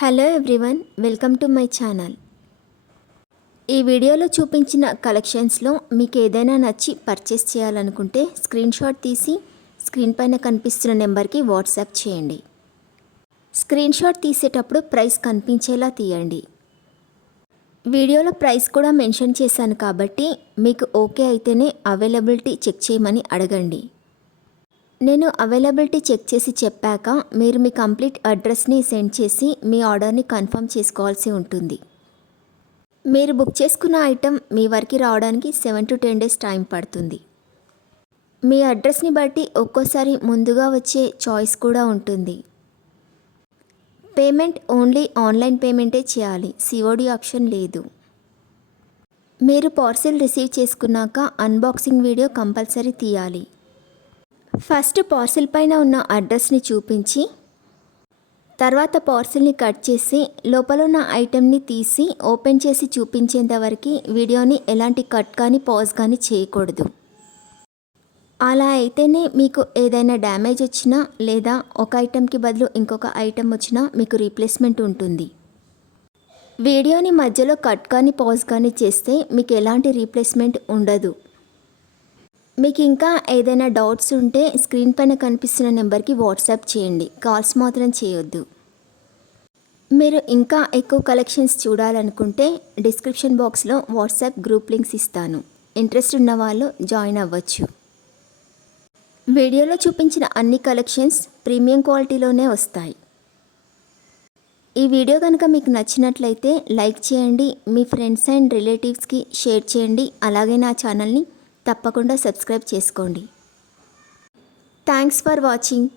Hello everyone, welcome to my channel. ఈ వీడియోలో చూపించిన కలెక్షన్స్లో మీకు ఏదైనా నచ్చి పర్చేస్ చేయాలనుకుంటే స్క్రీన్ షాట్ తీసి స్క్రీన్ పైన కనిపిస్తున్న నెంబర్కి వాట్సాప్ చేయండి. స్క్రీన్ షాట్ తీసేటప్పుడు ప్రైస్ కనిపించేలా తీయండి. వీడియోలో ప్రైస్ కూడా మెన్షన్ చేశాను కాబట్టి మీకు ఓకే అయితేనే అవైలబిలిటీ చెక్ చేయమని అడగండి. నేను అవైలబిలిటీ చెక్ చేసి చెప్పాక మీరు మీ కంప్లీట్ అడ్రస్ని సెండ్ చేసి మీ ఆర్డర్ని కన్ఫర్మ్ చేసుకోవాల్సి ఉంటుంది. మీరు బుక్ చేసుకున్న ఐటెం మీ వరకు రావడానికి 7 to 10 days టైం పడుతుంది. మీ అడ్రస్ని బట్టి ఒక్కోసారి ముందుగా వచ్చే చాయిస్ కూడా ఉంటుంది. పేమెంట్ ఓన్లీ ఆన్లైన్ పేమెంటే చేయాలి, సిఓడి ఆప్షన్ లేదు. మీరు పార్సిల్ రిసీవ్ చేసుకున్నాక అన్బాక్సింగ్ వీడియో కంపల్సరీ తీయాలి. ఫస్ట్ పార్సిల్ పైన ఉన్న అడ్రస్ని చూపించి తర్వాత పార్సిల్ని కట్ చేసి లోపల ఉన్న ఐటెంని తీసి ఓపెన్ చేసి చూపించేంత వరకు వీడియోని ఎలాంటి కట్ కానీ పాజ్ కానీ చేయకూడదు. అలా అయితేనే మీకు ఏదైనా డ్యామేజ్ వచ్చినా లేదా ఒక ఐటెంకి బదులు ఇంకొక ఐటెం వచ్చినా మీకు రీప్లేస్మెంట్ ఉంటుంది. వీడియోని మధ్యలో కట్ కానీ పాజ్ కానీ చేస్తే మీకు ఎలాంటి రీప్లేస్మెంట్ ఉండదు. మీకు ఇంకా ఏదైనా డౌట్స్ ఉంటే స్క్రీన్ పైన కనిపిస్తున్న నెంబర్కి వాట్సాప్ చేయండి, కాల్స్ మాత్రం చేయొద్దు. మీరు ఇంకా ఎక్కువ కలెక్షన్స్ చూడాలనుకుంటే డిస్క్రిప్షన్ బాక్స్లో వాట్సాప్ గ్రూప్ లింక్స్ ఇస్తాను, ఇంట్రెస్ట్ ఉన్న వాళ్ళు జాయిన్ అవ్వచ్చు. వీడియోలో చూపించిన అన్ని కలెక్షన్స్ ప్రీమియం క్వాలిటీలోనే వస్తాయి. ఈ వీడియో కనుక మీకు నచ్చినట్లయితే లైక్ చేయండి, మీ ఫ్రెండ్స్ అండ్ రిలేటివ్స్కి షేర్ చేయండి. అలాగే నా ఛానల్ని తప్పకుండా సబ్స్క్రైబ్ చేసుకోండి. Thanks for watching.